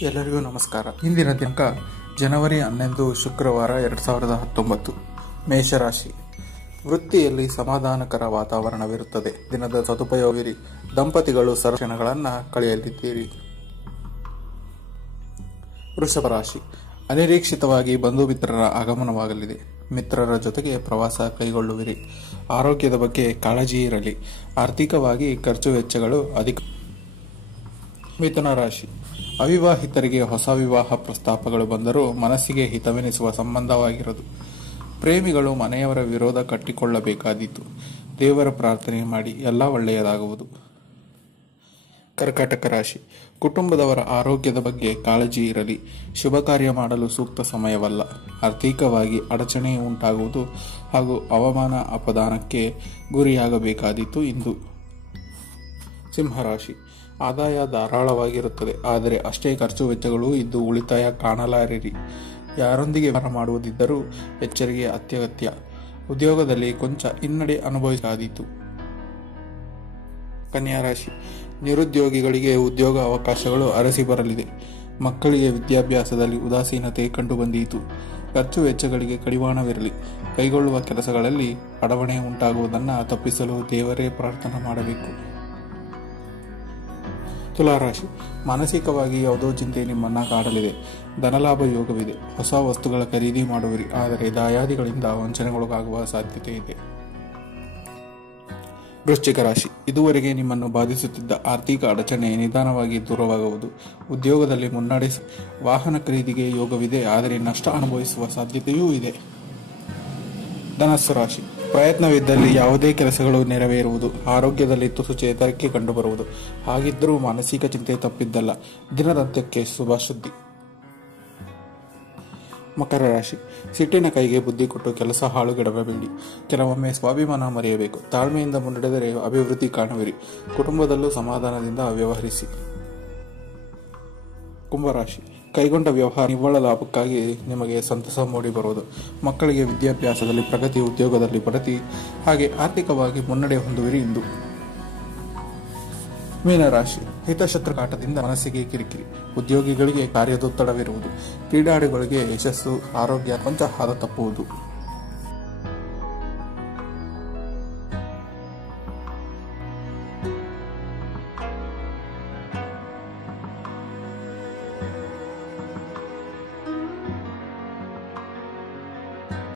ಎಲ್ಲರಿಗೂ ನಮಸ್ಕಾರ. ಇಂದಿನ ದಿನಾಂಕ ಜನವರಿ ಹನ್ನೊಂದು, ಶುಕ್ರವಾರ ಎರಡು ಸಾವಿರದ ಹತ್ತೊಂಬತ್ತು. ಮೇಷರಾಶಿ. ವೃತ್ತಿಯಲ್ಲಿ ಸಮಾಧಾನಕರ ವಾತಾವರಣವಿರುತ್ತದೆ. ದಿನದ ಸದುಪಯೋಗಿರಿ. ದಂಪತಿಗಳು ಸರಕ್ಷಣಗಳನ್ನು ಕಳೆಯಲಿದ್ದೀರಿ. ವೃಷಭ ರಾಶಿ ಅನಿರೀಕ್ಷಿತವಾಗಿ ಬಂಧು ಮಿತ್ರರ ಆಗಮನವಾಗಲಿದೆ. ಮಿತ್ರರ ಜೊತೆಗೆ ಪ್ರವಾಸ ಕೈಗೊಳ್ಳುವಿರಿ. ಆರೋಗ್ಯದ ಬಗ್ಗೆ ಕಾಳಜಿ ಇರಲಿ. ಆರ್ಥಿಕವಾಗಿ ಖರ್ಚು ವೆಚ್ಚಗಳು ಅಧಿಕ. ಮಿಥುನ ರಾಶಿ. ಅವಿವಾಹಿತರಿಗೆ ಹೊಸ ವಿವಾಹ ಪ್ರಸ್ತಾಪಗಳು ಬಂದರೂ ಮನಸ್ಸಿಗೆ ಹಿತವೆನಿಸುವ ಸಂಬಂಧವಾಗಿರದು. ಪ್ರೇಮಿಗಳು ಮನೆಯವರ ವಿರೋಧ ಕಟ್ಟಿಕೊಳ್ಳಬೇಕಾದೀತು. ದೇವರ ಪ್ರಾರ್ಥನೆ ಮಾಡಿ ಎಲ್ಲ ಒಳ್ಳೆಯದಾಗುವುದು. ಕರ್ಕಾಟಕ ರಾಶಿ. ಕುಟುಂಬದವರ ಆರೋಗ್ಯದ ಬಗ್ಗೆ ಕಾಳಜಿ ಇರಲಿ. ಶುಭ ಕಾರ್ಯ ಮಾಡಲು ಸೂಕ್ತ ಸಮಯವಲ್ಲ. ಆರ್ಥಿಕವಾಗಿ ಅಡಚಣೆ ಉಂಟಾಗುವುದು ಹಾಗೂ ಅವಮಾನ ಅಪದಾನಕ್ಕೆ ಗುರಿಯಾಗಬೇಕಾದೀತು ಇಂದು. ಸಿಂಹರಾಶಿ ಆದಾಯ ಧಾರಾಳವಾಗಿರುತ್ತದೆ. ಆದರೆ ಅಷ್ಟೇ ಖರ್ಚು ವೆಚ್ಚಗಳು ಇದ್ದು ಉಳಿತಾಯ ಕಾಣಲಾರಿರಿ. ಯಾರೊಂದಿಗೆ ವ್ಯವಹಾರ ಮಾಡುವುದಿದ್ದರೂ ಎಚ್ಚರಿಕೆ ಅತ್ಯಗತ್ಯ. ಉದ್ಯೋಗದಲ್ಲಿ ಕೊಂಚ ಹಿನ್ನಡೆ ಅನುಭವಿಸಾದೀತು ಕನ್ಯಾ ರಾಶಿ. ನಿರುದ್ಯೋಗಿಗಳಿಗೆ ಉದ್ಯೋಗ ಅವಕಾಶಗಳು ಅರಸಿ ಬರಲಿದೆ. ಮಕ್ಕಳಿಗೆ ವಿದ್ಯಾಭ್ಯಾಸದಲ್ಲಿ ಉದಾಸೀನತೆ ಕಂಡುಬಂದೀತು. ಖರ್ಚು ವೆಚ್ಚಗಳಿಗೆ ಕಡಿವಾಣವಿರಲಿ. ಕೈಗೊಳ್ಳುವ ಕೆಲಸಗಳಲ್ಲಿ ಅಡವಣೆ ಉಂಟಾಗುವುದನ್ನು ತಪ್ಪಿಸಲು ದೇವರೇ ಪ್ರಾರ್ಥನೆ ಮಾಡಬೇಕು. ತುಲಾರಾಶಿ. ಮಾನಸಿಕವಾಗಿ ಯಾವುದೋ ಚಿಂತೆ ನಿಮ್ಮನ್ನ ಕಾಡಲಿದೆ. ಧನಲಾಭ ಯೋಗವಿದೆ. ಹೊಸ ವಸ್ತುಗಳ ಖರೀದಿ ಮಾಡುವಿರಿ. ಆದರೆ ದಾಯಾದಿಗಳಿಂದ ವಂಚನೆಗೊಳಗಾಗುವ ಸಾಧ್ಯತೆ ಇದೆ. ವೃಶ್ಚಿಕ ರಾಶಿ. ಇದುವರೆಗೆ ನಿಮ್ಮನ್ನು ಬಾಧಿಸುತ್ತಿದ್ದ ಆರ್ಥಿಕ ಅಡಚಣೆ ನಿಧಾನವಾಗಿ ದೂರವಾಗುವುದು. ಉದ್ಯೋಗದಲ್ಲಿ ಮುನ್ನಡೆ ವಾಹನ ಖರೀದಿಗೆ ಯೋಗವಿದೆ. ಆದರೆ ನಷ್ಟ ಅನುಭವಿಸುವ ಸಾಧ್ಯತೆಯೂ ಇದೆ. ಧನಸ್ಸು ರಾಶಿ. ಪ್ರಯತ್ನವಿದ್ದಲ್ಲಿ ಯಾವುದೇ ಕೆಲಸಗಳು ನೆರವೇರುವುದು, ಆರೋಗ್ಯದಲ್ಲಿ ತುಸು ಚೇತರಿಕೆ ಕಂಡುಬರುವುದು. ಹಾಗಿದ್ದರೂ ಮಾನಸಿಕ ಚಿಂತೆ ತಪ್ಪಿದ್ದಲ್ಲ. ದಿನದಂತ್ಯಕ್ಕೆ ಶುಭ ಸುದ್ದಿ ಮಕರ ರಾಶಿ. ಸಿಟ್ಟಿನ ಕೈಗೆ ಬುದ್ಧಿ ಕೊಟ್ಟು ಕೆಲಸ ಹಾಳುಗೆಡಬೇಡಿ ಕೆಲವೊಮ್ಮೆ ಸ್ವಾಭಿಮಾನ ಮರೆಯಬೇಕು. ತಾಳ್ಮೆಯಿಂದ ಮುನ್ನಡೆದರೆ ಅಭಿವೃದ್ಧಿ ಕಾಣುವಿರಿ. ಕುಟುಂಬದಲ್ಲೂ ಸಮಾಧಾನದಿಂದ ವ್ಯವಹರಿಸಿ. ಕುಂಭರಾಶಿ ಕೈಗೊಂಡ ವ್ಯವಹಾರ ನಿವ್ವಳ ಲಾಭಕ್ಕಾಗಿ ನಿಮಗೆ ಸಂತಸ ಮೂಡಿ ಬರುವುದು. ಮಕ್ಕಳಿಗೆ ವಿದ್ಯಾಭ್ಯಾಸದಲ್ಲಿ, ಪ್ರಗತಿ ಉದ್ಯೋಗದಲ್ಲಿ ಬಡತಿ ಹಾಗೆ ಆರ್ಥಿಕವಾಗಿ ಮುನ್ನಡೆ ಹೊಂದುವಿರಿ ಎಂದು ಮೀನರಾಶಿ ಹಿತಶತ್ರು ಕಾಟದಿಂದ ಮನಸ್ಸಿಗೆ ಕಿರಿಕಿರಿ. ಉದ್ಯೋಗಿಗಳಿಗೆ ಕಾರ್ಯದೊತ್ತಡವಿರುವುದು. ಕ್ರೀಡಾಳುಗಳಿಗೆ ಯಶಸ್ಸು, ಆರೋಗ್ಯ, ಕೊಂಚ ಹಾದ ತಪ್ಪುವುದು.